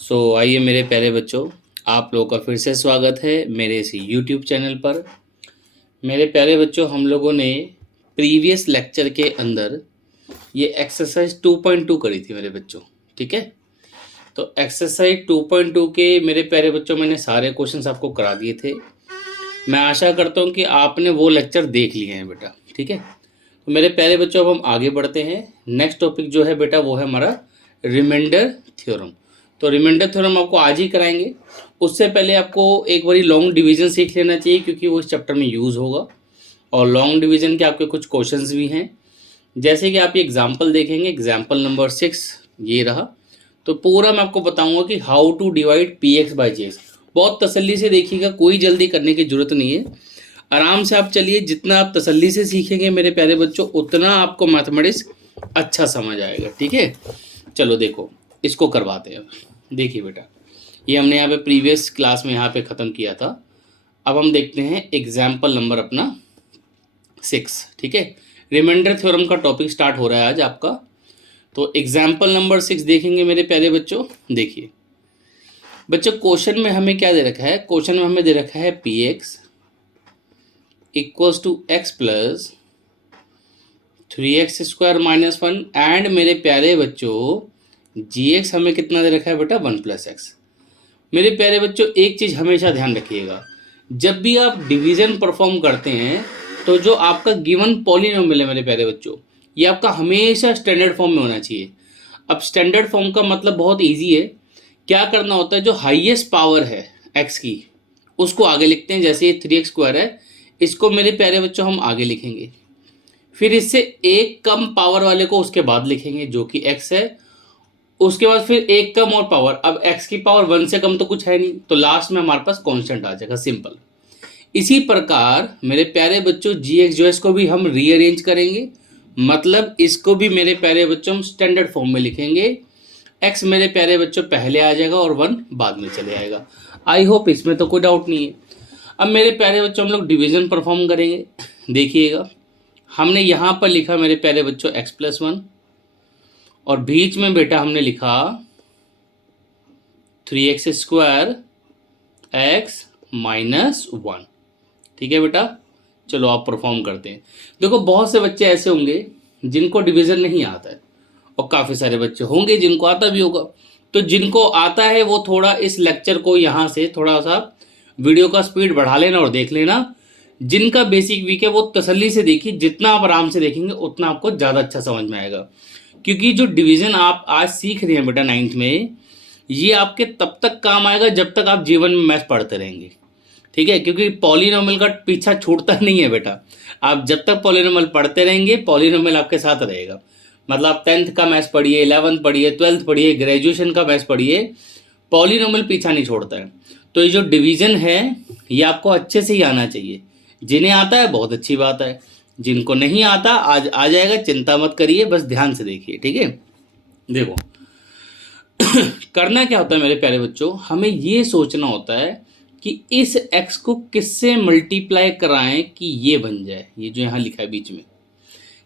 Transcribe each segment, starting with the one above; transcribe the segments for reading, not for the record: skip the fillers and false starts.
आइए मेरे प्यारे बच्चों, आप लोगों का फिर से स्वागत है मेरे इस यूट्यूब चैनल पर। मेरे प्यारे बच्चों, हम लोगों ने प्रीवियस लेक्चर के अंदर ये एक्सरसाइज 2.2 करी थी मेरे बच्चों। ठीक है, तो एक्सरसाइज 2.2 के मेरे प्यारे बच्चों मैंने सारे क्वेश्चंस आपको करा दिए थे। मैं आशा करता हूँ कि आपने वो लेक्चर देख लिए हैं बेटा। ठीक है, तो मेरे प्यारे बच्चों अब हम आगे बढ़ते हैं। नेक्स्ट टॉपिक जो है बेटा वो है हमारा रिमाइंडर थ्योरम। तो रिमाइंडर थ्योरम आपको आज ही कराएंगे। उससे पहले आपको एक बारी लॉन्ग डिवीजन सीख लेना चाहिए, क्योंकि वो इस चैप्टर में यूज़ होगा। और लॉन्ग डिवीजन के आपके कुछ क्वेश्चंस भी हैं, जैसे कि आप ये एग्जाम्पल देखेंगे। एग्जाम्पल नंबर 6 ये रहा। तो पूरा मैं आपको बताऊंगा कि how to divide P X by G X. बहुत तसल्ली से देखिएगा, कोई जल्दी करने की जरूरत नहीं है। आराम से आप चलिए, जितना आप तसल्ली से सीखेंगे मेरे प्यारे बच्चों, उतना आपको मैथमेटिक्स अच्छा समझ आएगा। ठीक है, चलो देखो इसको करवाते हैं। देखिए बेटा, ये हमने यहाँ पे प्रीवियस क्लास में यहाँ पे ख़त्म किया था। अब हम देखते हैं एग्जाम्पल नंबर अपना 6। ठीक है, रिमाइंडर थ्योरम का टॉपिक स्टार्ट हो रहा है आज आपका। तो एग्जाम्पल नंबर 6 देखेंगे मेरे प्यारे बच्चों। देखिए बच्चों, क्वेश्चन में हमें क्या दे रखा है? क्वेश्चन में हमें दे रखा है P X equals to X plus 3x square minus 1 and मेरे प्यारे बच्चों जी एक्स हमें कितना दे रखा है बेटा? 1 प्लस एक्स। मेरे प्यारे बच्चों एक चीज़ हमेशा ध्यान रखिएगा, जब भी आप डिवीजन परफॉर्म करते हैं तो जो आपका गिवन पॉलिनोमियल है मेरे प्यारे बच्चों, ये आपका हमेशा स्टैंडर्ड फॉर्म में होना चाहिए। अब स्टैंडर्ड फॉर्म का मतलब बहुत ईजी है। क्या करना होता है, जो हाईएस्ट पावर है एक्स की उसको आगे लिखते हैं। जैसे ये 3x स्क्वायर है, इसको मेरे प्यारे बच्चों हम आगे लिखेंगे। फिर इससे एक कम पावर वाले को उसके बाद लिखेंगे जो कि x है। उसके बाद फिर एक कम और पावर। अब x की पावर 1 से कम तो कुछ है नहीं, तो लास्ट में हमारे पास कांस्टेंट आ जाएगा, सिंपल। इसी प्रकार मेरे प्यारे बच्चों जी एक्स जो है इसको भी हम रीअरेंज करेंगे, मतलब इसको भी मेरे प्यारे बच्चों हम स्टैंडर्ड फॉर्म में लिखेंगे। x मेरे प्यारे बच्चों पहले आ जाएगा और 1 बाद में चले आएगा। आई होप इसमें तो कोई डाउट नहीं है। अब मेरे प्यारे बच्चों हम लोग डिवीजन परफॉर्म करेंगे। देखिएगा, हमने यहाँ पर लिखा मेरे प्यारे बच्चों x प्लस 1, और बीच में बेटा हमने लिखा 3x स्क्वायर x माइनस 1। ठीक है बेटा, चलो आप परफॉर्म करते हैं। देखो बहुत से बच्चे ऐसे होंगे जिनको डिवीजन नहीं आता है, और काफ़ी सारे बच्चे होंगे जिनको आता भी होगा। तो जिनको आता है वो थोड़ा इस लेक्चर को यहाँ से थोड़ा सा वीडियो का स्पीड बढ़ा लेना और देख लेना। जिनका बेसिक वीक है वो तसल्ली से देखिए, जितना आप आराम से देखेंगे उतना आपको ज़्यादा अच्छा समझ में आएगा। क्योंकि जो डिवीज़न आप आज सीख रहे हैं बेटा 9th में, ये आपके तब तक काम आएगा जब तक आप जीवन में मैथ पढ़ते रहेंगे। ठीक है, क्योंकि पॉलिनोमियल का पीछा छूटता नहीं है बेटा। आप जब तक पॉलिनोमियल पढ़ते रहेंगे पॉलिनोमियल आपके साथ रहेगा। मतलब आप 10th का मैथ्स पढ़िए, 11th पढ़िए, 12th पढ़िए, ग्रेजुएशन का मैथ्स पढ़िए, पॉलिनोमियल पीछा नहीं छोड़ता है। तो ये जो डिवीज़न है ये आपको अच्छे से ही आना चाहिए। जिन्हें आता है बहुत अच्छी बात है, जिनको नहीं आता आज आ जाएगा, चिंता मत करिए, बस ध्यान से देखिए। ठीक है, देखो करना क्या होता है मेरे प्यारे बच्चों, हमें ये सोचना होता है कि इस x को किससे मल्टीप्लाई कराएं कि ये बन जाए। ये जो यहाँ लिखा है बीच में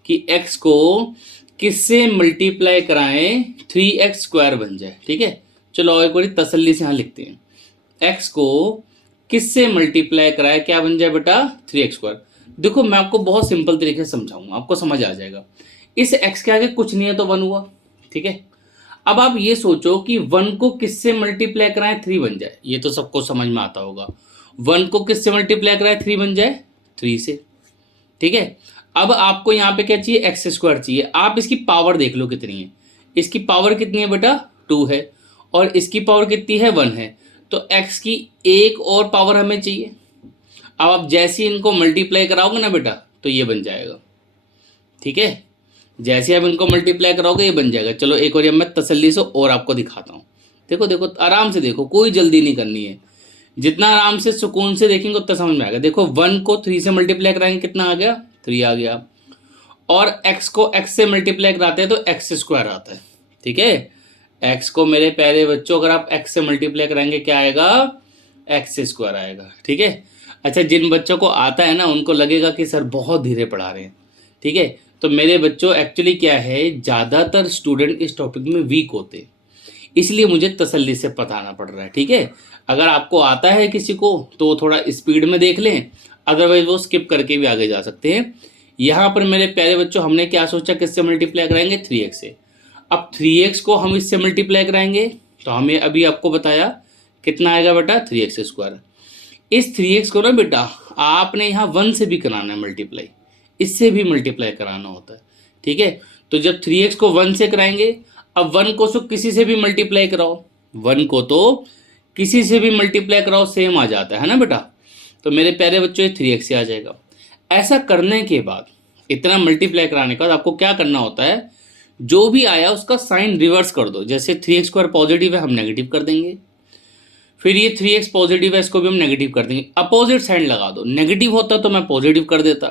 कि x को किससे मल्टीप्लाई कराएं 3x स्क्वायर बन जाए। ठीक है, चलो एक बार तसल्ली से यहाँ लिखते हैं। x को किससे मल्टीप्लाई कराए क्या बन जाए बेटा? 3x square. देखो मैं आपको बहुत सिंपल तरीके से समझाऊंगा, आपको समझ आ जाएगा। इस x के आगे कुछ नहीं है तो 1 हुआ। ठीक है, अब आप ये सोचो कि 1 को किससे मल्टीप्लाई कराएं 3 बन जाए। ये तो सबको समझ में आता होगा। 1 को किससे मल्टीप्लाई कराएं 3 बन जाए? 3 से। ठीक है, अब आपको यहाँ पे क्या चाहिए? एक्स स्क्वायर चाहिए। आप इसकी पावर देख लो कितनी है। इसकी पावर कितनी है बेटा? 2 है, और इसकी पावर कितनी है? 1 है। तो x की एक और पावर हमें चाहिए। अब आप जैसे ही इनको मल्टीप्लाई कराओगे ना बेटा तो ये बन जाएगा। ठीक है, जैसे आप इनको मल्टीप्लाई कराओगे ये बन जाएगा। चलो एक बार मैं तसल्ली से और आपको दिखाता हूँ। देखो देखो आराम से देखो, कोई जल्दी नहीं करनी है। जितना आराम से सुकून से देखेंगे उतना समझ में आएगा। देखो 1 को 3 से मल्टीप्लाई कराएंगे, कितना आ गया? 3 आ गया। और x को x से मल्टीप्लाई कराते हैं तो x स्क्वायर आता है। ठीक है, x को मेरे प्यारे बच्चों अगर आप x से मल्टीप्लाई कराएंगे क्या आएगा? x स्क्वायर आएगा। ठीक है, अच्छा जिन बच्चों को आता है ना उनको लगेगा कि सर बहुत धीरे पढ़ा रहे हैं। ठीक है, तो मेरे बच्चों एक्चुअली क्या है, ज़्यादातर स्टूडेंट इस टॉपिक में वीक होते हैं। इसलिए मुझे तसल्ली से बताना पड़ रहा है, ठीक है। अगर आपको आता है किसी को तो थोड़ा स्पीड में देख लें, अदरवाइज वो स्किप करके भी आगे जा सकते हैं। यहाँ पर मेरे प्यारे बच्चों हमने क्या सोचा, किससे मल्टीप्लाई कराएंगे, 3x से। अब 3x को हम इससे मल्टीप्लाई कराएंगे तो हमें अभी आपको बताया कितना आएगा बेटा, 3x²। इस 3x को ना बेटा आपने यहाँ 1 से भी कराना है मल्टीप्लाई, इससे भी मल्टीप्लाई कराना होता है, ठीक है। तो जब 3x को 1 से कराएंगे, अब 1 को तो किसी से भी मल्टीप्लाई कराओ, 1 को तो किसी से भी मल्टीप्लाई कराओ सेम आ जाता है ना बेटा। तो मेरे प्यारे बच्चों ये 3x से आ जाएगा। ऐसा करने के बाद, इतना मल्टीप्लाई कराने के बाद आपको क्या करना होता है, जो भी आया उसका साइन रिवर्स कर दो। जैसे 3x² पॉजिटिव है हम नेगेटिव कर देंगे, फिर ये 3x पॉजिटिव है इसको भी हम नेगेटिव कर देंगे, अपोजिट साइन लगा दो। नेगेटिव होता तो मैं पॉजिटिव कर देता,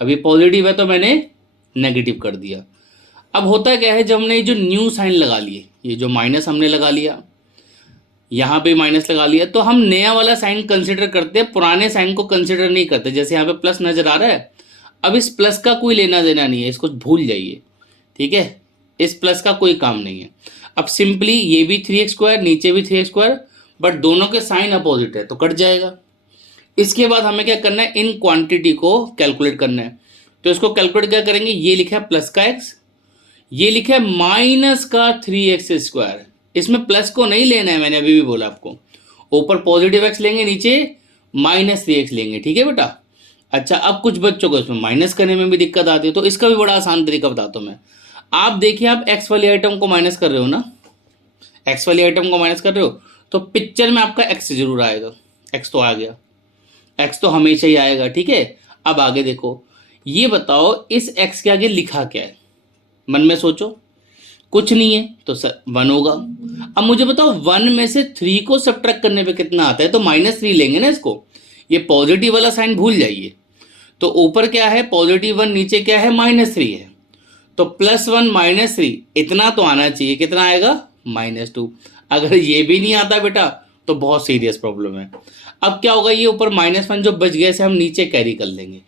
अभी पॉजिटिव है तो मैंने नेगेटिव कर दिया। अब होता क्या है, जब हमने ये जो न्यू साइन लगा लिए, ये जो माइनस हमने लगा लिया, यहाँ पे माइनस लगा लिया, तो हम नया वाला साइन कंसिडर करते हैं, पुराने साइन को कंसिडर नहीं करते। जैसे यहाँ पे प्लस नजर आ रहा है, अब इस प्लस का कोई लेना देना नहीं है, इसको भूल जाइए, ठीक है। इस प्लस का कोई काम नहीं है। अब सिंपली ये भी 3x², नीचे भी 3x², बट दोनों के साइन अपोजिट है तो कट जाएगा। इसके बाद हमें क्या करना है, इन क्वांटिटी को कैलकुलेट करना है। तो इसको कैलकुलेट क्या करेंगे, ये लिखा है प्लस का x, ये लिखा है माइनस का 3x²। इसमें प्लस को नहीं लेना है, मैंने अभी भी बोला आपको, ऊपर पॉजिटिव x लेंगे, नीचे माइनस 3x लेंगे, ठीक है बेटा। अच्छा, अब कुछ बच्चों को इसमें माइनस करने में भी दिक्कत आती है, तो इसका भी बड़ा आसान तरीका बताता हूँ मैं। आप देखिए, आप x वाली आइटम को माइनस कर रहे हो ना, x वाली आइटम को माइनस कर रहे हो, तो पिक्चर में आपका x जरूर आएगा। x तो आ गया, x तो हमेशा ही आएगा, ठीक है। अब आगे देखो, ये बताओ इस x के आगे लिखा क्या है, मन में सोचो। कुछ नहीं है तो 1 होगा। अब मुझे बताओ 1 में से 3 को सब्ट्रैक्ट करने पे कितना आता है, तो -3 लेंगे ना इसको। ये पॉजिटिव वाला साइन भूल जाइए। तो ऊपर क्या है, +1, नीचे क्या है, -3 है, तो +1 -3 इतना तो आना चाहिए, कितना आएगा, -2। अगर ये भी नहीं आता बेटा तो बहुत सीरियस प्रॉब्लम है। अब क्या होगा, ये ऊपर -1 जो बच गया से हम नीचे कैरी कर लेंगे।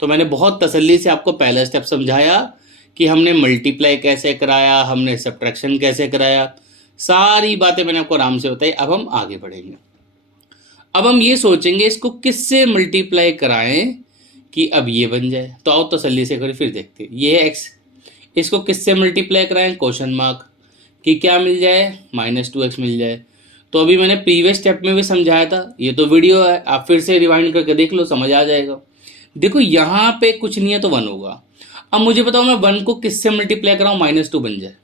तो मैंने बहुत तसल्ली से आपको पहला स्टेप समझाया कि हमने मल्टीप्लाई कैसे कराया, हमने सब्ट्रैक्शन कैसे कराया, सारी बातें मैंने आपको आराम से बताई। अब हम आगे बढ़ेंगे। अब हम ये सोचेंगे इसको किससे मल्टीप्लाई कराएं कि अब ये बन जाए। तो आओ तसल्ली से करें, फिर देखते हैं। ये है x, इसको किससे मल्टीप्लाई कराएं, क्वेश्चन मार्क, कि क्या मिल जाए, -2x मिल जाए। तो अभी मैंने प्रीवियस स्टेप में भी समझाया था, ये तो वीडियो है, आप फिर से रिवाइंड करके देख लो, समझ आ जाएगा। देखो यहाँ पे कुछ नहीं है तो 1 होगा। अब मुझे बताओ मैं 1 को किससे मल्टीप्लाई कराऊँ, -2 बन जाए,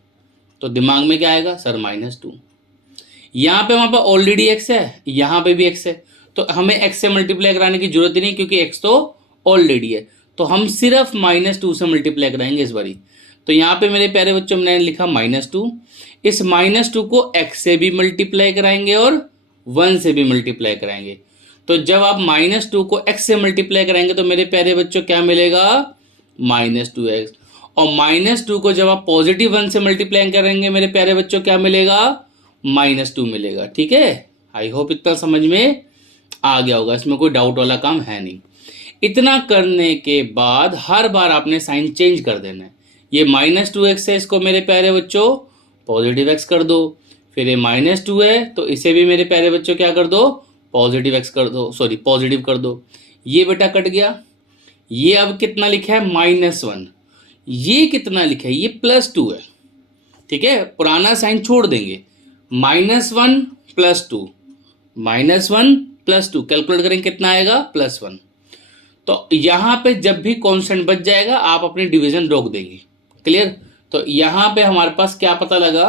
तो दिमाग में क्या आएगा, सर -2। यहाँ पे वहाँ पर ऑलरेडी x है, यहाँ पे भी x है, तो हमें x से मल्टीप्लाई कराने की जरूरत ही नहीं, क्योंकि x तो ऑलरेडी है। तो हम सिर्फ -2 से मल्टीप्लाई कराएंगे इस बारी। तो यहाँ पे मेरे प्यारे बच्चों मैंने लिखा -2, इस -2 को x से भी मल्टीप्लाई कराएंगे और 1 से भी मल्टीप्लाई कराएंगे। तो जब आप -2 को x से मल्टीप्लाई कराएंगे तो मेरे प्यारे बच्चों क्या मिलेगा, -2x। और -2 को जब आप +1 से मल्टीप्लाई करेंगे मेरे प्यारे बच्चों क्या मिलेगा, -2 मिलेगा, ठीक है। आई होप इतना समझ में आ गया होगा, इसमें कोई डाउट वाला काम है नहीं। इतना करने के बाद हर बार आपने साइन चेंज कर देना है। ये -2x है, इसको मेरे प्यारे बच्चों +x कर दो, फिर ये -2 है तो इसे भी मेरे प्यारे बच्चों क्या कर दो, +x कर दो, सॉरी पॉजिटिव कर दो। ये बेटा कट गया। ये अब कितना लिखा है, -1। ये कितना लिखा है, ये +2 है, ठीक है। पुराना साइन छोड़ देंगे, -1 +2, -1 +2 कैलकुलेट करेंगे कितना आएगा, +1। तो यहाँ पे जब भी कांस्टेंट बच जाएगा आप अपनी डिवीजन रोक देंगे, क्लियर। तो यहाँ पे हमारे पास क्या पता लगा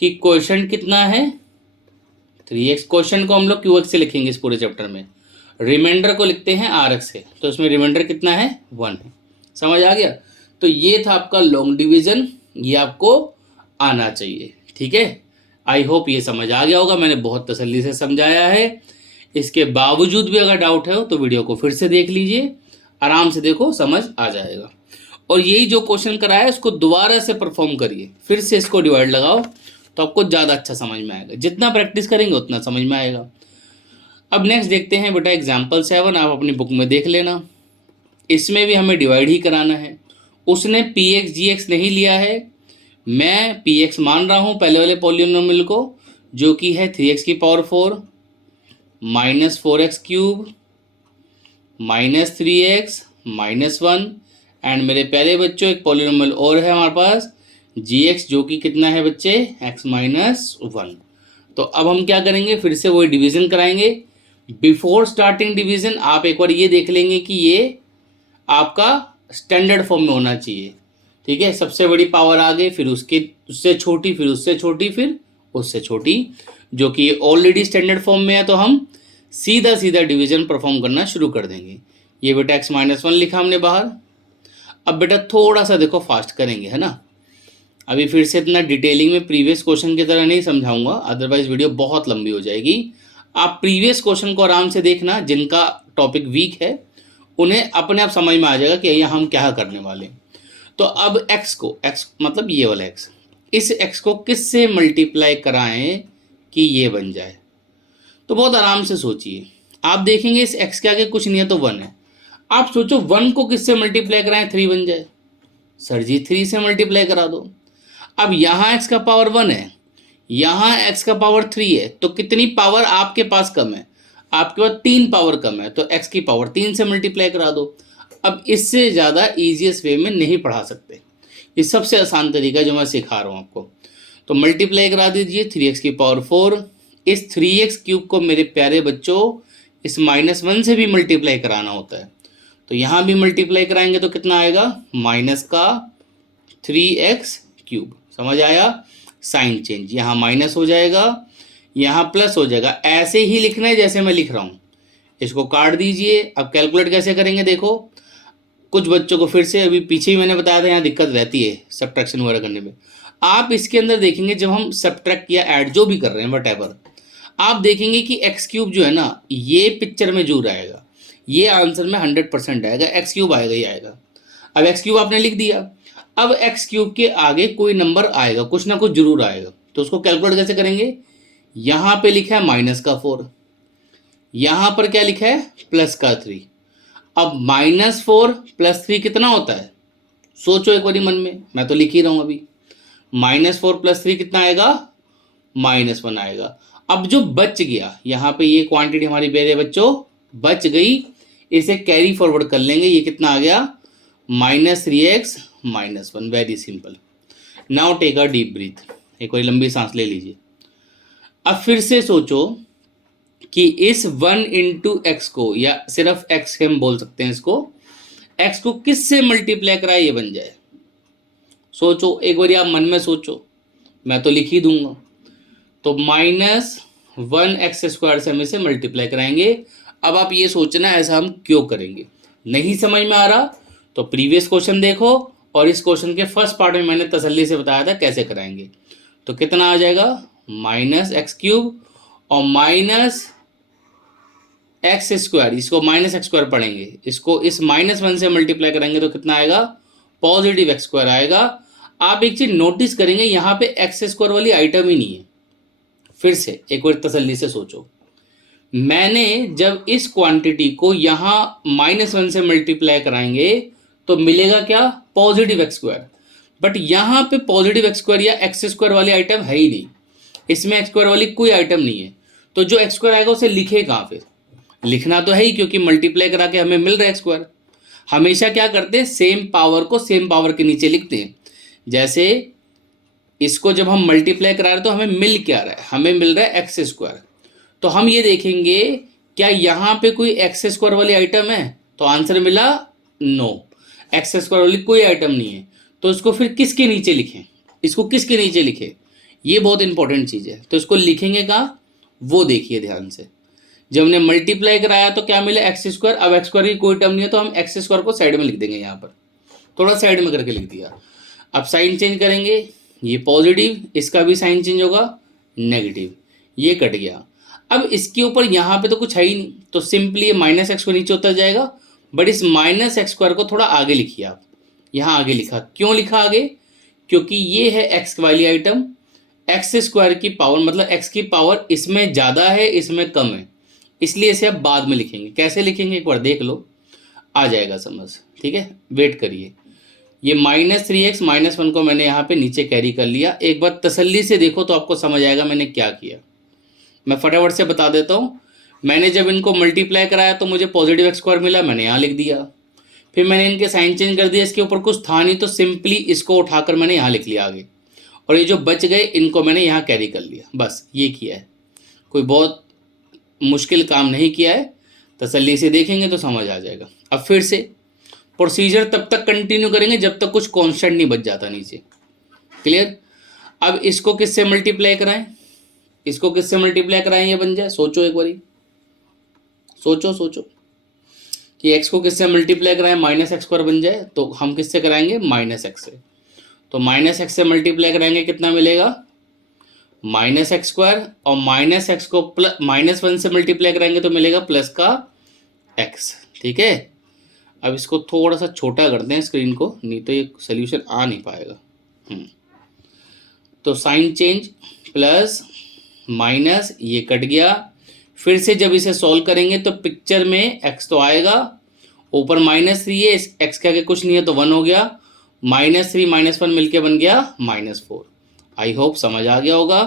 कि क्वेश्चन कितना है, 3x। क्वेश्चन को हम लोग qx से लिखेंगे इस पूरे चैप्टर में, रिमाइंडर को लिखते हैं rx से, तो इसमें रिमाइंडर कितना है, 1 है। समझ आ गया। तो ये था आपका लॉन्ग डिवीजन, ये आपको आना चाहिए, ठीक है। आई होप ये समझ आ गया होगा, मैंने बहुत तसल्ली से समझाया है। इसके बावजूद भी अगर डाउट है तो वीडियो को फिर से देख लीजिए, आराम से देखो, समझ आ जाएगा। और यही जो क्वेश्चन कराया है उसको दोबारा से परफॉर्म करिए, फिर से इसको डिवाइड लगाओ तो आपको ज़्यादा अच्छा समझ में आएगा। जितना प्रैक्टिस करेंगे उतना समझ में आएगा। अब नेक्स्ट देखते हैं बेटा एग्जाम्पल 7, आप अपनी बुक में देख लेना। इसमें भी हमें डिवाइड ही कराना है। उसने px gx नहीं लिया है, मैं पी एक्स मान रहा हूँ पहले वाले पॉलिनोमियल को, जो कि है 3x की power 4 minus 4x cube minus 3x minus 1, and मेरे प्यारे बच्चों एक पॉलिनोमियल और है हमारे पास gx, जो कि कितना है बच्चे, x माइनस 1। तो अब हम क्या करेंगे, फिर से वही डिवीजन कराएंगे। बिफोर स्टार्टिंग डिवीजन आप एक बार ये देख लेंगे कि ये आपका स्टैंडर्ड फॉर्म में होना चाहिए, ठीक है। सबसे बड़ी पावर आ गई, फिर उससे छोटी, फिर उससे छोटी, फिर उससे छोटी, जो कि ऑलरेडी स्टैंडर्ड फॉर्म में है। तो हम सीधा सीधा डिवीजन परफॉर्म करना शुरू कर देंगे। ये बेटा x माइनस 1 लिखा हमने बाहर। अब बेटा थोड़ा सा देखो फास्ट करेंगे, है ना। अभी फिर से इतना डिटेलिंग में प्रीवियस क्वेश्चन की तरह नहीं समझाऊंगा, अदरवाइज वीडियो बहुत लंबी हो जाएगी। आप प्रीवियस क्वेश्चन को आराम से देखना, जिनका टॉपिक वीक है उन्हें अपने आप समझ में आ जाएगा कि यहाँ हम क्या करने वाले हैं। तो अब x को, x मतलब ये वाला x, इस x को किससे मल्टीप्लाई कराएं कि ये बन जाए। तो बहुत आराम से सोचिए, आप देखेंगे इस x के आगे कुछ नहीं है तो 1 है। आप सोचो 1 को किससे मल्टीप्लाई कराएं 3 बन जाए। सर जी 3 से मल्टीप्लाई करा दो। अब यहाँ x का पावर 1 है, यहाँ x का पावर 3 है, तो कितनी पावर आपके पास कम है, आपके पास 3 पावर कम है, तो x की पावर 3 से मल्टीप्लाई करा दो। अब इससे ज़्यादा ईजीएस्ट वे में नहीं पढ़ा सकते, ये सबसे आसान तरीका जो मैं सिखा रहा हूँ आपको। तो मल्टीप्लाई करा दीजिए 3x की पावर 4। इस 3x क्यूब को मेरे प्यारे बच्चों इस माइनस 1 से भी मल्टीप्लाई कराना होता है, तो यहाँ भी मल्टीप्लाई कराएंगे तो कितना आएगा, माइनस का 3x क्यूब। समझ आया, साइन चेंज, यहाँ माइनस हो जाएगा, यहाँ प्लस हो जाएगा। ऐसे ही लिखना है जैसे मैं लिख रहा हूँ, इसको काट दीजिए। अब कैलकुलेट कैसे करेंगे देखो, कुछ बच्चों को फिर से अभी पीछे ही मैंने बताया था यहाँ दिक्कत रहती है सब्ट्रैक्शन वगैरह करने में। आप इसके अंदर देखेंगे जब हम सब्ट्रैक्ट या ऐड जो भी कर रहे हैं वटेवर, आप देखेंगे कि एक्स क्यूब जो है ना, ये पिक्चर में जरूर आएगा, ये आंसर में 100% आएगा, एक्स क्यूब आएगा ही आएगा। अब एक्स क्यूब आपने लिख दिया, अब एक्स क्यूब के आगे कोई नंबर आएगा, कुछ ना कुछ जरूर आएगा, तो उसको कैलकुलेट कैसे करेंगे। यहाँ पे लिखा है माइनस का 4, यहाँ पर क्या लिखा है प्लस का 3। अब -4 + 3 कितना होता है, सोचो एक बारी मन में, मैं तो लिख ही रहा हूँ अभी। -4 + 3 कितना आएगा, -1 आएगा। अब जो बच गया यहाँ पे, ये क्वांटिटी हमारी मेरे बच्चों बच गई, इसे कैरी फॉरवर्ड कर लेंगे। ये कितना आ गया, -3x -1। Very simple. Now take a deep breath, एक बार लंबी सांस ले लीजिए। अब फिर से सोचो कि इस 1 × x को, या सिर्फ x हम बोल सकते हैं इसको, x को किससे मल्टीप्लाई कराए ये बन जाए। सोचो एक बार, आप मन में सोचो, मैं तो लिख ही दूंगा। तो -1x² से हम इसे मल्टीप्लाई कराएंगे। अब आप ये सोचना ऐसा हम क्यों करेंगे, नहीं समझ में आ रहा तो प्रीवियस क्वेश्चन देखो, और इस क्वेश्चन के फर्स्ट पार्ट में मैंने तसल्ली से बताया था कैसे कराएंगे। तो कितना आ जाएगा, -x³ और -x², इसको -x² पढ़ेंगे, इसको इस -1 से मल्टीप्लाई करेंगे तो कितना आएगा, +x² आएगा। आप एक चीज नोटिस करेंगे, यहाँ पे x² वाली आइटम ही नहीं है। फिर से एक बार तसल्ली से सोचो, मैंने जब इस क्वांटिटी को यहाँ -1 से मल्टीप्लाई कराएंगे तो मिलेगा क्या, +x²। बट यहाँ पे +x² या x² वाली आइटम है ही नहीं, इसमें x² वाली कोई आइटम नहीं है। तो जो x² आएगा उसे लिखे कहाँ, फिर लिखना तो है ही, क्योंकि मल्टीप्लाई करा के हमें मिल रहा है x²। हमेशा क्या करते हैं, सेम पावर को सेम पावर के नीचे लिखते हैं। जैसे इसको जब हम मल्टीप्लाई करा रहे हैं तो हमें मिल क्या रहा है, हमें मिल रहा है x²। तो हम ये देखेंगे क्या यहाँ पे कोई x² वाली आइटम है, तो आंसर मिला नो, x² वाली कोई आइटम नहीं है। तो इसको फिर किसके नीचे लिखें, इसको किसके नीचे लिखें, ये बहुत इंपॉर्टेंट चीज़ है। तो इसको लिखेंगे कहाँ, वो देखिए ध्यान से। जब हमने मल्टीप्लाई कराया तो क्या मिला, x²। अब x² की कोई टर्म नहीं है तो हम x² को साइड में लिख देंगे, यहाँ पर थोड़ा साइड में करके लिख दिया। अब साइन चेंज करेंगे, ये पॉजिटिव, इसका भी साइन चेंज होगा नेगेटिव, ये कट गया। अब इसके ऊपर यहाँ पे तो कुछ है ही नहीं, तो सिंपली ये -x को नीचे उतर जाएगा। बट इस -x² को थोड़ा आगे लिखिए आप, यहाँ आगे लिखा, क्यों लिखा आगे, क्योंकि ये है x वाली आइटम, x² की पावर मतलब x की पावर इसमें ज़्यादा है इसमें कम है, इसलिए इसे आप बाद में लिखेंगे। कैसे लिखेंगे एक बार देख लो, आ जाएगा समझ, ठीक है। वेट करिए, ये -3x -1 को मैंने यहाँ पे नीचे कैरी कर लिया। एक बार तसल्ली से देखो तो आपको समझ आएगा मैंने क्या किया। मैं फटाफट से बता देता हूँ। मैंने जब इनको मल्टीप्लाई कराया तो मुझे पॉजिटिव एक्स स्क्वायर मिला, मैंने यहाँ लिख दिया। फिर मैंने इनके साइन चेंज कर दिया, इसके ऊपर कुछ था नहीं तो सिंपली इसको उठाकर मैंने यहाँ लिख लिया आगे, और ये जो बच गए इनको मैंने यहाँ कैरी कर लिया। बस ये किया है, कोई बहुत मुश्किल काम नहीं किया है। तसल्ली से देखेंगे तो समझ आ जाएगा। अब फिर से प्रोसीजर तब तक कंटिन्यू करेंगे जब तक कुछ कांस्टेंट नहीं बच जाता नीचे। क्लियर? अब इसको किससे मल्टीप्लाई कराएं, इसको किससे मल्टीप्लाई कराएं ये बन जाए। सोचो एक बारी, सोचो कि x को किससे मल्टीप्लाई कराएं -x² बन जाए। तो हम किससे कराएंगे, -x से। तो -x से मल्टीप्लाई कराएंगे कितना मिलेगा, -x², और -x को -1 से मल्टीप्लाई कराएंगे तो मिलेगा प्लस का x। ठीक है, अब इसको थोड़ा सा छोटा करते हैं स्क्रीन को, नहीं तो ये सोल्यूशन आ नहीं पाएगा। तो साइन चेंज प्लस माइनस, ये कट गया। फिर से जब इसे सॉल्व करेंगे तो पिक्चर में x तो आएगा, ऊपर -3 है, x के आगे कुछ नहीं है तो 1 हो गया, -3 -1 मिलके बन गया -4। आई होप समझ आ गया होगा।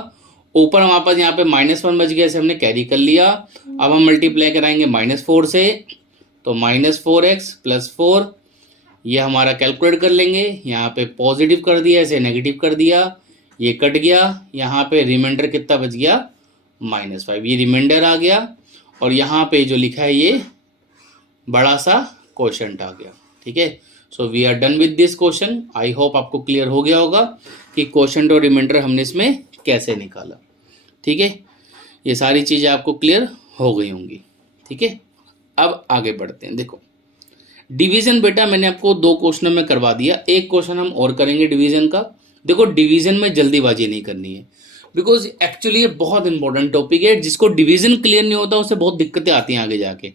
ऊपर हमारे पास यहाँ पे -1 बच गया, इसे हमने कैरी कर लिया। अब हम मल्टीप्लाई कराएंगे -4 से, तो -4x + 4, ये हमारा कैलकुलेट कर लेंगे। यहाँ पे पॉजिटिव कर दिया, इसे नेगेटिव कर दिया, ये कट गया। यहाँ पे रिमाइंडर कितना बच गया, -5, ये रिमाइंडर आ गया। और यहाँ पे जो लिखा है ये बड़ा सा क्वोशंट आ गया। ठीक है, so we are done with this question. I hope आपको क्लियर हो गया होगा कि क्वोशंट और रिमाइंडर हमने इसमें कैसे निकाला। ठीक है, ये सारी चीज़ें आपको क्लियर हो गई होंगी। ठीक है, अब आगे बढ़ते हैं। देखो डिवीजन बेटा मैंने आपको 2 क्वेश्चनों में करवा दिया, एक क्वेश्चन हम और करेंगे डिवीजन का। देखो डिवीजन में जल्दीबाजी नहीं करनी है, बिकॉज एक्चुअली ये बहुत इंपॉर्टेंट टॉपिक है। जिसको डिवीजन क्लियर नहीं होता उसे बहुत दिक्कतें आती हैं आगे जाके।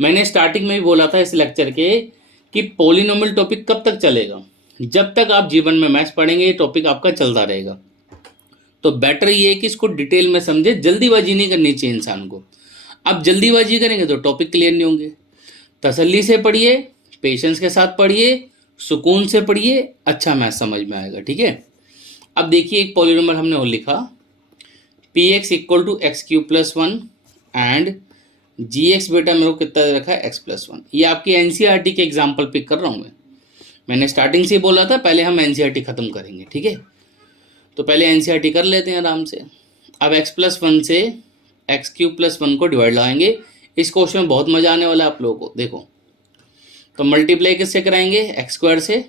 मैंने स्टार्टिंग में भी बोला था इस लेक्चर के कि पॉलिनोमियल टॉपिक कब तक चलेगा, जब तक आप जीवन में मैथ्स पढ़ेंगे ये टॉपिक आपका चलता रहेगा। तो बेटर ये है कि इसको डिटेल में समझे, जल्दीबाजी नहीं करनी चाहिए इंसान को। अब जल्दीबाजी करेंगे तो टॉपिक क्लियर नहीं होंगे। तसल्ली से पढ़िए, पेशेंस के साथ पढ़िए, सुकून से पढ़िए, अच्छा मैथ समझ में आएगा। ठीक है, अब देखिए एक पॉलिनोमियल हमने और लिखा, px = x³ + 1 एंड gx बेटा मेरे को कितना दे रखा है, x + 1। ये आपकी एनसीईआरटी के एग्जाम्पल पिक कर रहा हूँ मैंने स्टार्टिंग से ही बोला था पहले हम एनसीईआरटी खत्म करेंगे। ठीक है, तो पहले एनसीईआरटी कर लेते हैं आराम से। अब x + 1 से x³ + 1 को डिवाइड लगाएंगे। इस क्वेश्चन में बहुत मजा आने वाला है आप लोगों को। देखो तो मल्टीप्लाई किससे कराएंगे, x² से,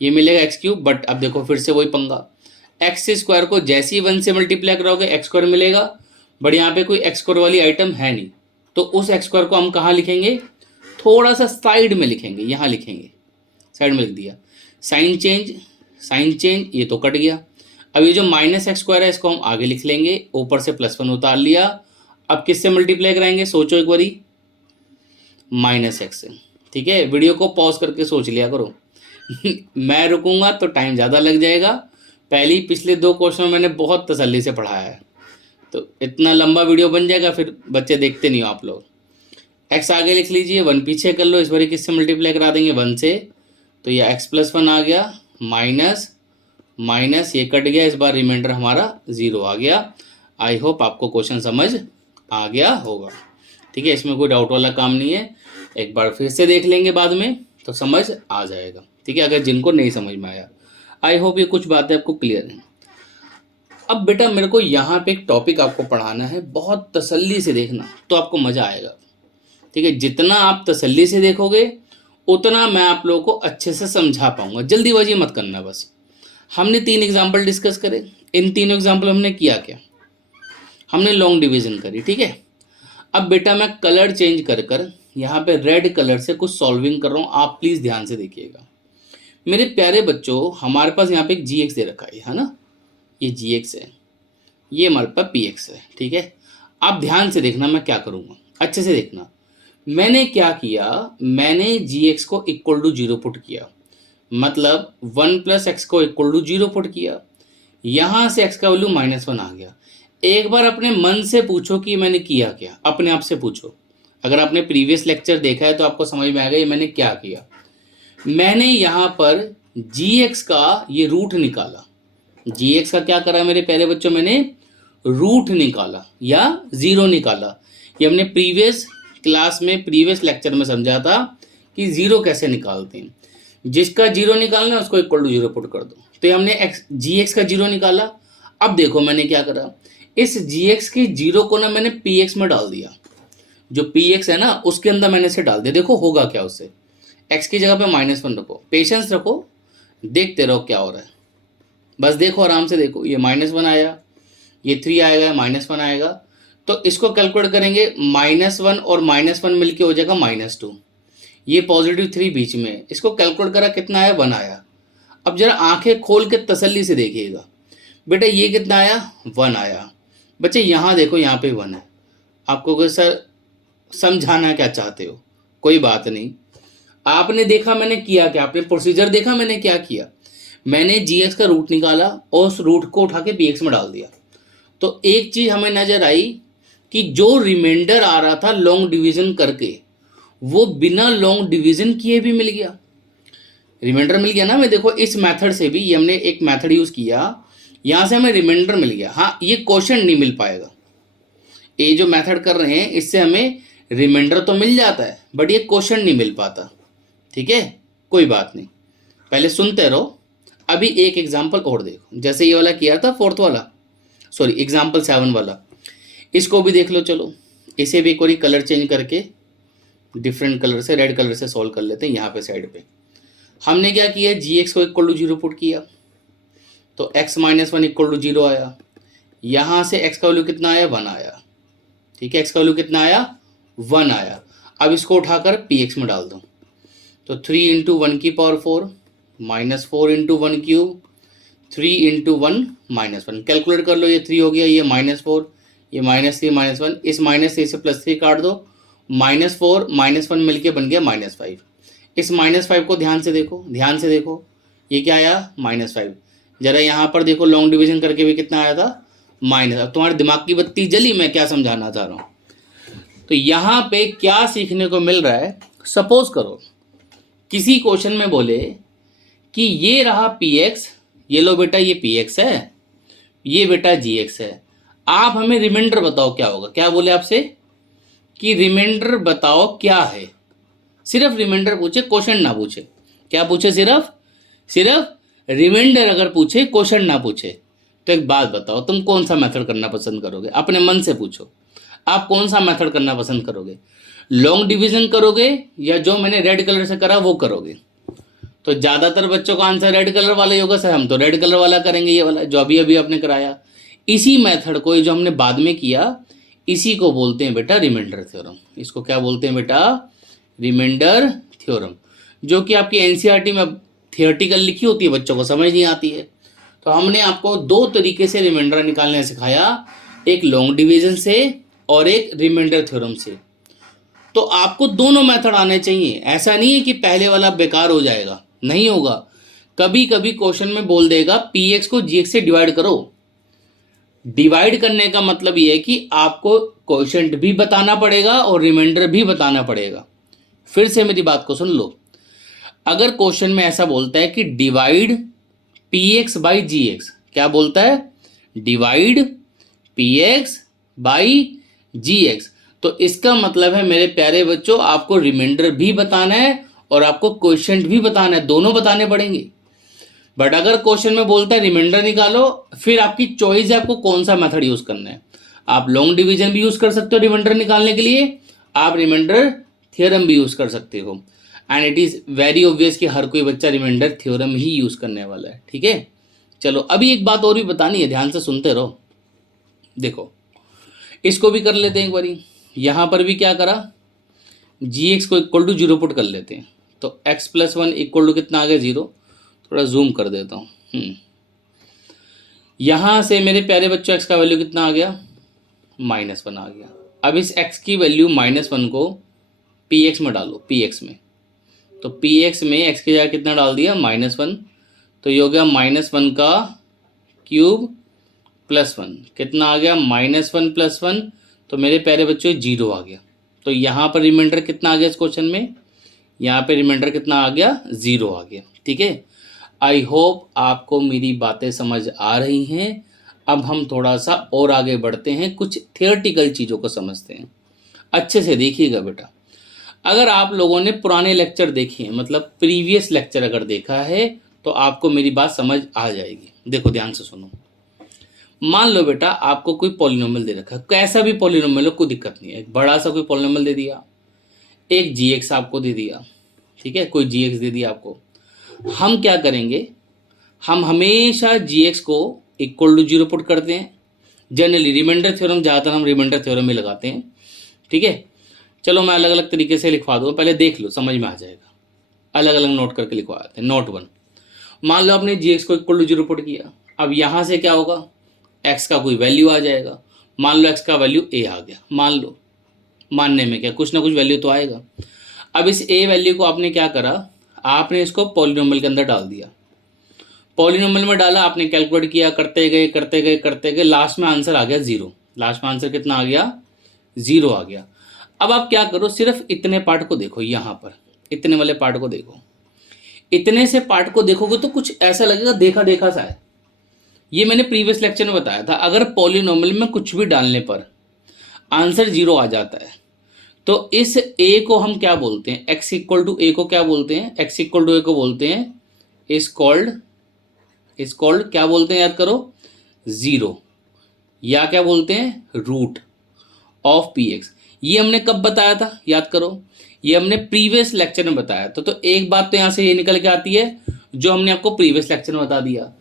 ये मिलेगा x³। बट अब देखो फिर से वही पंगा, x² को जैसे ही 1 से मल्टीप्लाई कराओगे x² मिलेगा, बट यहाँ पे कोई x² वाली आइटम है नहीं, तो उस x² को हम कहाँ लिखेंगे, थोड़ा सा साइड में लिखेंगे, यहाँ लिखेंगे, साइड में लिख दिया। साइन चेंज, ये तो कट गया। अब ये जो -x² है इसको हम आगे लिख लेंगे, ऊपर से +1 उतार लिया। अब किससे मल्टीप्लाई कराएंगे, सोचो एक बारी, -x से। ठीक है, वीडियो को पॉज करके सोच लिया करो मैं रुकूंगा तो टाइम ज़्यादा लग जाएगा। पहले ही पिछले 2 क्वेश्चन मैंने बहुत तसल्ली से पढ़ाया है, तो इतना लंबा वीडियो बन जाएगा, फिर बच्चे देखते नहीं हो आप लोग। x आगे लिख लीजिए, 1 पीछे कर लो। इस बार किससे मल्टीप्लाई करा देंगे, 1 से, तो ये x + 1 आ गया, माइनस ये कट गया, इस बार रिमाइंडर हमारा 0 आ गया। आई होप आपको क्वेश्चन समझ आ गया होगा। ठीक है, इसमें कोई डाउट वाला काम नहीं है, एक बार फिर से देख लेंगे बाद में तो समझ आ जाएगा। ठीक है, अगर जिनको नहीं समझ में आया। आई होप ये कुछ बातें आपको क्लियर हैं। अब बेटा मेरे को यहाँ पे एक टॉपिक आपको पढ़ाना है, बहुत तसल्ली से देखना तो आपको मज़ा आएगा। ठीक है, जितना आप तसल्ली से देखोगे उतना मैं आप लोगों को अच्छे से समझा पाऊंगा। जल्दीबाजी मत करना बस। हमने 3 एग्जाम्पल डिस्कस करे, इन 3 एग्जाम्पल हमने किया क्या, हमने लॉन्ग डिवीजन करी। ठीक है, अब बेटा मैं कलर चेंज कर यहाँ पे रेड कलर से कुछ सॉल्विंग कर रहा हूँ, आप प्लीज़ ध्यान से देखिएगा मेरे प्यारे बच्चों। हमारे पास यहाँ पे एक gx दे रखा है ना, ये gx है, ये हमारे पास px है। ठीक है, आप ध्यान से देखना मैं क्या करूँगा, अच्छे से देखना। मैंने क्या किया, मैंने gx को =0 पुट किया, मतलब 1 + x को =0 पुट किया। यहाँ से x का वैल्यू -1 आ गया। एक बार अपने मन से पूछो कि मैंने किया क्या, अपने आप से पूछो। अगर आपने प्रीवियस लेक्चर देखा है तो आपको समझ में आएगा ये मैंने क्या किया। मैंने यहाँ पर gx का ये रूट निकाला, gx का क्या करा मेरे प्यारे बच्चों, मैंने रूट निकाला या जीरो निकाला। ये हमने प्रीवियस क्लास में प्रीवियस लेक्चर में समझा था कि जीरो कैसे निकालते हैं। जिसका जीरो निकालना है उसको इक्वल टू जीरो पुट कर दो। तो ये हमने gx का जीरो निकाला। अब देखो मैंने क्या करा, इस gx के जीरो को ना मैंने px में डाल दिया। जो px है ना उसके अंदर मैंने इसे डाल दिया। देखो होगा क्या उससे, x की जगह पे -1 रखो, पेशेंस रखो, देखते रहो क्या हो रहा है। बस देखो आराम से देखो, ये -1 आया, ये 3 आएगा, -1 आएगा। तो इसको कैलकुलेट करेंगे, -1 और -1 मिलके हो जाएगा -2। ये +3 बीच में है। इसको कैलकुलेट करा, कितना आया, 1 आया। अब जरा आंखें खोल के तसल्ली से देखिएगा बेटा, ये कितना आया, 1 आया। बच्चे यहाँ देखो, यहाँ पे 1 है। आपको कोई सर समझाना क्या चाहते हो, कोई बात नहीं। आपने देखा मैंने किया क्या, आपने प्रोसीजर देखा मैंने क्या किया, मैंने gx का रूट निकाला और उस रूट को उठा के px में डाल दिया। तो एक चीज हमें नजर आई कि जो रिमाइंडर आ रहा था लॉन्ग डिवीजन करके, वो बिना लॉन्ग डिवीजन किए भी मिल गया, रिमाइंडर मिल गया ना। मैं देखो इस मेथड से भी, ये हमने एक मेथड यूज किया, यहां से हमें रिमाइंडर मिल गया। हाँ, ये क्वेश्चन नहीं मिल पाएगा। ये जो मेथड कर रहे हैं इससे हमें रिमाइंडर तो मिल जाता है, बट ये क्वेश्चन नहीं मिल पाता। ठीक है, कोई बात नहीं, पहले सुनते रहो। अभी एक एग्जाम्पल और देखो, जैसे ये वाला किया था फोर्थ वाला, सॉरी एग्जाम्पल 7 वाला, इसको भी देख लो। चलो इसे भी एक बार कलर चेंज करके डिफरेंट कलर से, रेड कलर से सॉल्व कर लेते हैं। यहाँ पे साइड पे हमने क्या किया, gx को इक्वल टू 0 पुट किया, तो x -1 इक्वल टू 0 आया। यहाँ से x का वैल्यू कितना आया, 1 आया। ठीक है, x का वैल्यू कितना आया, 1 आया। अब इसको उठाकर px में डाल दो, तो 3 × 1 की पावर 4 -4 × 1 क्यूब 3 × 1 -1, कैलकुलेट कर लो। ये 3 हो गया, ये -4, ये -3 -1, इस -3 से +3 काट दो, -4 -1 मिलके बन गया -5। इस -5 को ध्यान से देखो, ध्यान से देखो, ये क्या आया, -5। जरा यहाँ पर देखो, लॉन्ग डिवीजन करके भी कितना आया था, माइनस। अब तुम्हारे दिमाग की बत्ती जली, मैं क्या समझाना चाह रहा हूँ। तो यहाँ पे क्या सीखने को मिल रहा है, सपोज करो किसी क्वेश्चन में बोले कि ये रहा px, ये लो बेटा ये px है, ये बेटा gx है, आप हमें रिमाइंडर बताओ क्या होगा। क्या बोले आपसे कि रिमाइंडर बताओ क्या है, सिर्फ रिमाइंडर पूछे, क्वेश्चन ना पूछे। क्या पूछे, सिर्फ रिमाइंडर अगर पूछे, क्वेश्चन ना पूछे, तो एक बात बताओ, तुम कौन सा मेथड करना पसंद करोगे। अपने मन से पूछो, आप कौन सा मेथड करना पसंद करोगे, लॉन्ग डिवीजन करोगे या जो मैंने रेड कलर से करा वो करोगे। तो ज़्यादातर बच्चों का आंसर रेड कलर वाला ही होगा सर, हम तो रेड कलर वाला करेंगे, ये वाला जो अभी अभी आपने कराया। इसी मेथड को, जो हमने बाद में किया, इसी को बोलते हैं बेटा रिमाइंडर थ्योरम। इसको क्या बोलते हैं बेटा, रिमाइंडर थ्योरम, जो कि आपकी एनसीईआरटी में थियोरेटिकल लिखी होती है, बच्चों को समझ नहीं आती है। तो हमने आपको 2 तरीके से रिमाइंडर निकालने सिखाया, एक लॉन्ग डिवीजन से और एक रिमाइंडर थ्योरम से। तो आपको दोनों मेथड आने चाहिए, ऐसा नहीं है कि पहले वाला बेकार हो जाएगा, नहीं होगा। कभी कभी क्वेश्चन में बोल देगा px को gx से डिवाइड करो। डिवाइड करने का मतलब ये है कि आपको क्वोशिएंट भी बताना पड़ेगा और रिमाइंडर भी बताना पड़ेगा। फिर से मेरी बात को सुन लो, अगर क्वेश्चन में ऐसा बोलता है कि डिवाइड px बाई gx, क्या बोलता है, डिवाइड px बाई gx, तो इसका मतलब है मेरे प्यारे बच्चों, आपको रिमाइंडर भी बताना है और आपको क्वोशिएंट भी बताना है, दोनों बताने पड़ेंगे। बट अगर क्वेश्चन में बोलता है रिमाइंडर निकालो, फिर आपकी चॉइस है आपको कौन सा मेथड यूज करना है। आप लॉन्ग डिवीजन भी यूज कर सकते हो रिमाइंडर निकालने के लिए, आप रिमाइंडर थ्योरम भी यूज कर सकते हो, and it is very obvious कि हर कोई बच्चा रिमाइंडर थ्योरम ही यूज करने वाला है। ठीक है, चलो अभी एक बात और भी बतानी है, ध्यान से सुनते रहो। देखो इसको भी कर लेते हैं एक बारी। यहाँ पर भी क्या करा, gx को इक्वल टू 0 पुट कर लेते हैं, तो x + 1 इक्वल टू कितना आ गया, 0। थोड़ा जूम कर देता हूँ। यहाँ से मेरे प्यारे बच्चों x का वैल्यू कितना आ गया, -1 आ गया। अब इस x की वैल्यू -1 को px में डालो, px में, तो px में x की जगह कितना डाल दिया, -1, तो ये हो गया -1 का क्यूब +1, कितना आ गया, -1 + 1, तो मेरे प्यारे बच्चों 0 आ गया। तो यहाँ पर रिमाइंडर कितना आ गया इस क्वेश्चन में, यहाँ पे रिमाइंडर कितना आ गया, 0 आ गया। ठीक है, आई होप आपको मेरी बातें समझ आ रही हैं। अब हम थोड़ा सा और आगे बढ़ते हैं, कुछ थियोरेटिकल चीज़ों को समझते हैं। अच्छे से देखिएगा बेटा, अगर आप लोगों ने पुराने लेक्चर देखे हैं, मतलब प्रीवियस लेक्चर अगर देखा है, तो आपको मेरी बात समझ आ जाएगी। देखो ध्यान से सुनो। मान लो बेटा आपको कोई पॉलिनोमियल दे रखा है, कैसा भी पॉलिनोमियल हो, कोई दिक्कत नहीं है। एक बड़ा सा कोई पॉलिनोमियल दे दिया, एक जीएक्स आपको दे दिया, ठीक है, कोई जीएक्स दे दिया आपको। हम क्या करेंगे, हम हमेशा जीएक्स को इक्वल टू 0 पुट करते हैं। जनरली रिमाइंडर थ्योरम, ज़्यादातर हम रिमाइंडर थ्योरम में लगाते हैं, ठीक है। चलो मैं अलग अलग तरीके से लिखवा दूँ, पहले देख लो, समझ में आ जाएगा। अलग अलग नोट करके लिखवा देते हैं। नोट 1, मान लो आपने जीएक्स को इक्वल टू 0 पुट किया। अब यहाँ से क्या होगा, एक्स का कोई वैल्यू आ जाएगा। मान लो एक्स का वैल्यू ए आ गया, मान लो, मानने में क्या, कुछ ना कुछ वैल्यू तो आएगा। अब इस ए वैल्यू को आपने क्या करा, आपने इसको पॉलिनोमियल के अंदर डाल दिया। पॉलिनोमियल में डाला, आपने कैलकुलेट किया, करते गए करते गए करते गए, लास्ट में आंसर आ गया 0। लास्ट में आंसर कितना आ गया, 0 आ गया। अब आप क्या करो, सिर्फ इतने पार्ट को देखो, यहाँ पर इतने वाले पार्ट को देखो। इतने से पार्ट को देखोगे तो कुछ ऐसा लगेगा देखा देखा सा है। ये मैंने प्रीवियस लेक्चर में बताया था, अगर पॉलिनोमियल में कुछ भी डालने पर आंसर 0 आ जाता है, तो इस ए को हम क्या बोलते हैं, एक्स इक्वल टू ए को क्या बोलते हैं, एक्स इक्वल टू ए को बोलते हैं इज कॉल्ड क्या बोलते हैं, याद करो, 0, या क्या बोलते हैं, रूट ऑफ पी एक्स। ये हमने कब बताया था, याद करो, ये हमने प्रीवियस लेक्चर में बताया था। तो एक बात तो यहाँ से ये निकल के आती है जो हमने आपको प्रीवियस लेक्चर में बता दिया।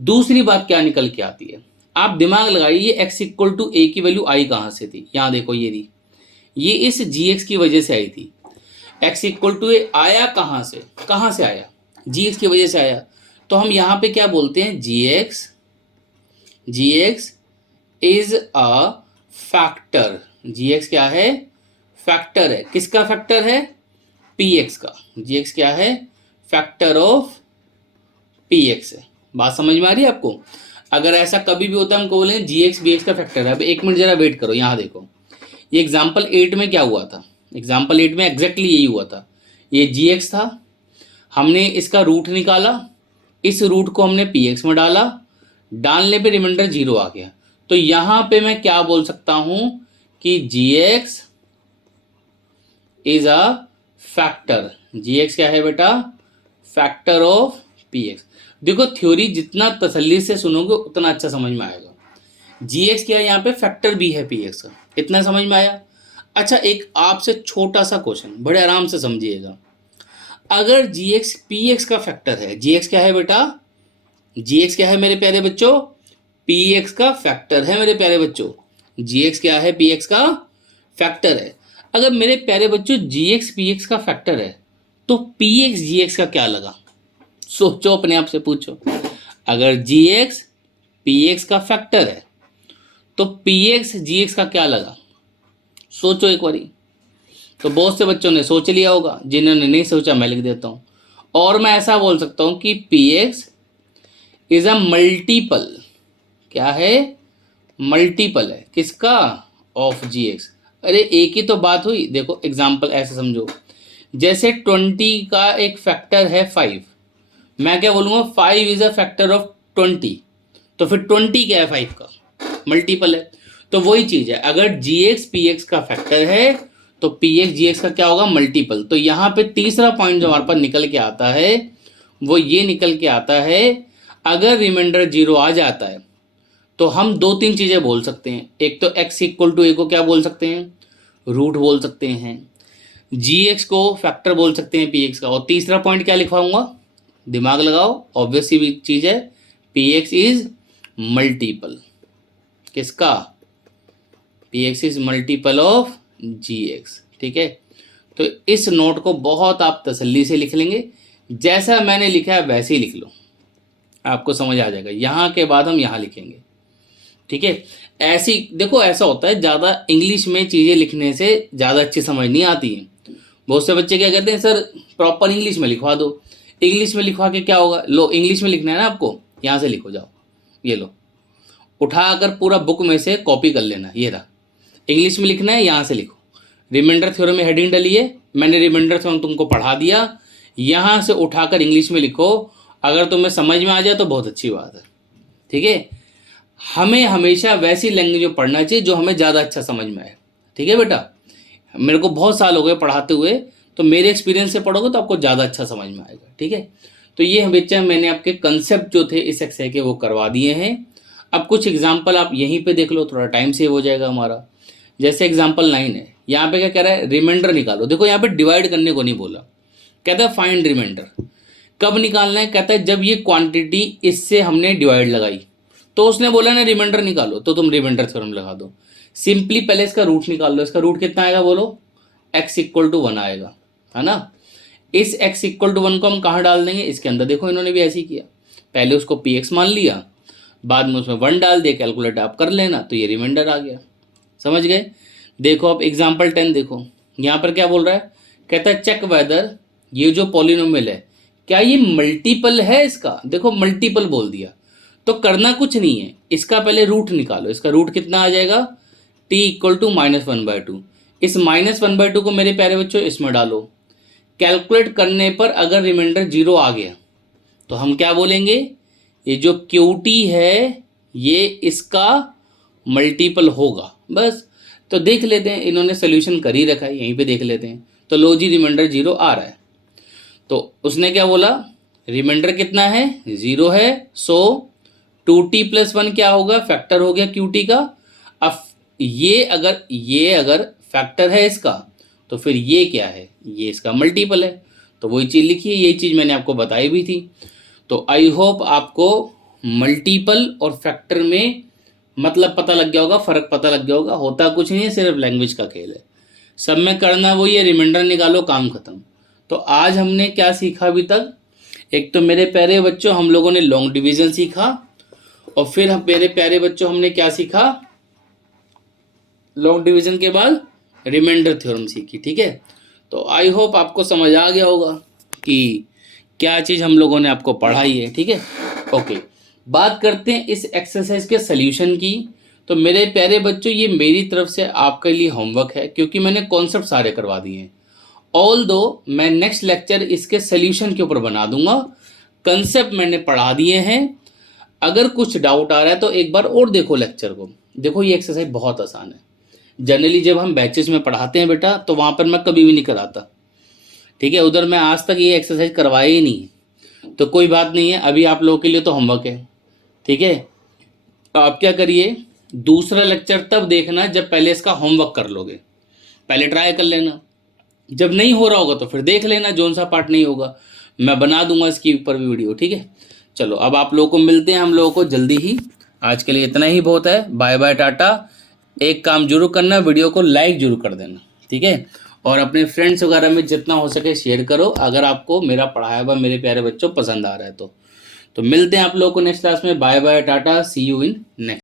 दूसरी बात क्या निकल के आती है, आप दिमाग लगाइए, ये एक्स इक्वल टू ए की वैल्यू आई कहाँ से थी, यहाँ देखो ये थी, ये इस जी एक्स की वजह से आई थी। एक्स इक्वल टू ए आया कहाँ से आया, जी एक्स की वजह से आया। तो हम यहाँ पे क्या बोलते हैं, G x is a factor. G x क्या है, फैक्टर है। किसका फैक्टर है, पी एक्स का। जी एक्स क्या है, फैक्टर ऑफ पी एक्स है। बात समझ में आ रही है आपको। अगर ऐसा कभी भी होता है, हमको बोलेंगे जी एक्स बी एक्स का फैक्टर है। अब एक मिनट जरा वेट करो, यहाँ देखो, ये एग्जाम्पल 8 में क्या हुआ था, एग्जाम्पल 8 में एग्जैक्टली यही हुआ था। ये जी एक्स था, हमने इसका रूट निकाला, इस रूट को हमने पी एक्स में डाला, डालने पे रिमाइंडर 0 आ गया। तो यहाँ पे मैं क्या बोल सकता हूँ कि G x is a factor. G x क्या है बेटा, फैक्टर ऑफ पी एक्स। देखो थ्योरी जितना तसल्ली से सुनोगे उतना अच्छा समझ में आएगा। जी एक्स क्या है, यहाँ पे फैक्टर भी है पी एक्स का, इतना समझ में आया। अच्छा एक आपसे छोटा सा क्वेश्चन, बड़े आराम से समझिएगा। अगर जी एक्स पी एक्स का फैक्टर है, जी एक्स क्या है बेटा, जी एक्स क्या है मेरे प्यारे बच्चों, पी एक्स का फैक्टर है मेरे प्यारे बच्चों। जी एक्स क्या है, पी एक्स का फैक्टर है। अगर मेरे प्यारे बच्चों जी एक्स पी एक्स का फैक्टर है, तो पी एक्स जी एक्स का क्या लगा, सोचो, अपने आप से पूछो। अगर जी एक्स पी एक्स का फैक्टर है, तो पी एक्स जी एक्स का क्या लगा, सोचो एक बारी। तो बहुत से बच्चों ने सोच लिया होगा, जिन्होंने नहीं सोचा मैं लिख देता हूँ। और मैं ऐसा बोल सकता हूँ कि P X is a multiple, क्या है, मल्टीपल है, किसका, ऑफ जी एक्स। अरे एक ही तो बात हुई। देखो एग्जाम्पल ऐसे समझो, जैसे 20 का एक फैक्टर है 5, मैं क्या बोलूँगा, 5 इज अ फैक्टर ऑफ 20, तो फिर 20 क्या है, 5 का मल्टीपल है। तो वही चीज़ है, अगर जी एक्स पी एक्स का फैक्टर है, तो पी एक्स जी एक्स का क्या होगा, मल्टीपल। तो यहाँ पे तीसरा पॉइंट जो हमारे पास निकल के आता है, वो ये निकल के आता है, अगर रिमाइंडर 0 आ जाता है, तो हम 2-3 चीज़ें बोल सकते हैं। एक तो एक्स इक्वल टू ए को क्या बोल सकते हैं, रूट बोल सकते हैं, जी एक्स को फैक्टर बोल सकते हैं पी एक्स का, और तीसरा पॉइंट क्या लिखवाऊंगा, दिमाग लगाओ, ऑब्वियस सी चीज़ है, पी एक्स इज मल्टीपल, किसका, P X is multiple of G X. ठीक है, तो इस नोट को बहुत आप तसल्ली से लिख लेंगे, जैसा मैंने लिखा है वैसे ही लिख लो, आपको समझ आ जाएगा। यहाँ के बाद हम यहाँ लिखेंगे, ठीक है। ऐसी देखो, ऐसा होता है, ज़्यादा इंग्लिश में चीज़ें लिखने से ज़्यादा अच्छी समझ नहीं आती हैं। बहुत से बच्चे क्या कहते हैं, सर प्रॉपर इंग्लिश में लिखवा दो। इंग्लिश में लिखवा के क्या होगा, लो इंग्लिश में लिखना है ना आपको, यहाँ से लिखो, जाओ ये लो, उठा कर पूरा बुक में से कॉपी कर लेना, ये रहा, इंग्लिश में लिखना है, यहाँ से लिखो। रिमाइंडर थ्योरम में हेडिंग डालिए, मैंने रिमाइंडर थ्योरम तुमको पढ़ा दिया, यहाँ से उठाकर इंग्लिश में लिखो। अगर तुम्हें समझ में आ जाए तो बहुत अच्छी बात है, ठीक है। हमें हमेशा वैसी लैंग्वेज में पढ़ना चाहिए जो हमें ज़्यादा अच्छा समझ में आए, ठीक है बेटा। मेरे को बहुत साल हो गए पढ़ाते हुए, तो मेरे एक्सपीरियंस से पढ़ोगे तो आपको ज़्यादा अच्छा समझ में आएगा, ठीक है। तो ये बच्चा मैंने आपके कंसेप्ट जो थे इस एक्सरसाइज के वो करवा दिए हैं। अब कुछ एग्जाम्पल आप यहीं पे देख लो, थोड़ा टाइम सेव हो जाएगा हमारा। जैसे एग्जाम्पल 9 है, यहाँ पे क्या कह रहा है, रिमाइंडर निकालो। देखो यहाँ पे डिवाइड करने को नहीं बोला, कहता है फाइंड रिमाइंडर। कब निकालना है, कहता है जब ये क्वांटिटी इससे हमने डिवाइड लगाई, तो उसने बोला ना रिमाइंडर निकालो, तो तुम रिमाइंडर थ्योरम लगा दो। सिंपली पहले इसका रूट निकाल लो। इसका रूट कितना आएगा बोलो, x इक्वल टू 1 आएगा, है ना। इस x इक्वल टू 1 को हम कहाँ डाल देंगे, इसके अंदर। देखो इन्होंने भी ऐसे ही किया, पहले उसको px मान लिया, बाद में उसमें 1 डाल दिया, कैलकुलेट आप कर लेना, तो ये रिमाइंडर आ गया। समझ गए। देखो अब एग्जाम्पल 10 देखो, यहाँ पर क्या बोल रहा है, कहता है चेक वेदर ये जो पॉलिनोमियल है क्या ये मल्टीपल है इसका। देखो मल्टीपल बोल दिया, तो करना कुछ नहीं है, इसका पहले रूट निकालो। इसका रूट कितना आ जाएगा, t इक्वल टू -1/2। इस -1/2 को मेरे प्यारे बच्चों इसमें डालो। कैलकुलेट करने पर अगर रिमाइंडर 0 आ गया तो हम क्या बोलेंगे, ये जो QT है ये इसका मल्टीपल होगा। बस तो देख लेते हैं, इन्होंने सोल्यूशन कर ही रखा है, यहीं पे देख लेते हैं। तो लो जी रिमाइंडर 0 आ रहा है, तो उसने क्या बोला, रिमाइंडर कितना है 0 है, सो 2t + 1 क्या होगा, फैक्टर हो गया QT का। अब ये अगर फैक्टर है इसका, तो फिर ये क्या है, ये इसका मल्टीपल है। तो वही चीज़ लिखी है, यही चीज़ मैंने आपको बताई भी थी। तो आई होप आपको मल्टीपल और फैक्टर में मतलब पता लग गया होगा, फ़र्क पता लग गया होगा। होता कुछ नहीं है, सिर्फ लैंग्वेज का खेल है। सब में करना वही है, रिमाइंडर निकालो, काम खत्म। तो आज हमने क्या सीखा अभी तक, एक तो मेरे प्यारे बच्चों हम लोगों ने लॉन्ग डिवीजन सीखा, और फिर मेरे प्यारे बच्चों हमने क्या सीखा, लॉन्ग डिवीजन के बाद रिमाइंडर थ्योरम सीखी, ठीक है। तो आई होप आपको समझ आ गया होगा कि क्या चीज़ हम लोगों ने आपको पढ़ाई है, ठीक है। ओके, बात करते हैं इस एक्सरसाइज के सल्यूशन की। तो मेरे प्यारे बच्चों ये मेरी तरफ से आपके लिए होमवर्क है, क्योंकि मैंने कॉन्सेप्ट सारे करवा दिए हैं। ऑल दो मैं नेक्स्ट लेक्चर इसके सल्यूशन के ऊपर बना दूंगा, कंसेप्ट मैंने पढ़ा दिए हैं। अगर कुछ डाउट आ रहा है तो एक बार और देखो लेक्चर को। देखो ये एक्सरसाइज बहुत आसान है। जनरली जब हम बैचेस में पढ़ाते हैं बेटा, तो वहाँ पर मैं कभी भी नहीं कराता, ठीक है। उधर मैं आज तक ये एक्सरसाइज करवाया ही नहीं, तो कोई बात नहीं है, अभी आप लोगों के लिए तो होमवर्क है, ठीक है। आप क्या करिए, दूसरा लेक्चर तब देखना जब पहले इसका होमवर्क कर लोगे। पहले ट्राई कर लेना, जब नहीं हो रहा होगा तो फिर देख लेना, जोन सा पार्ट नहीं होगा मैं बना दूंगा इसके ऊपर भी वीडियो, ठीक है। चलो अब आप लोगों को मिलते हैं हम लोगों को जल्दी ही। आज के लिए इतना ही बहुत है, बाय बाय टाटा। एक काम जरूर करना, वीडियो को लाइक जरूर कर देना, ठीक है। और अपने फ्रेंड्स वगैरह में जितना हो सके शेयर करो, अगर आपको मेरा पढ़ाया हुआ मेरे प्यारे बच्चों पसंद आ रहा है तो मिलते हैं आप लोगों को नेक्स्ट क्लास में। Bye bye tata, see you in next.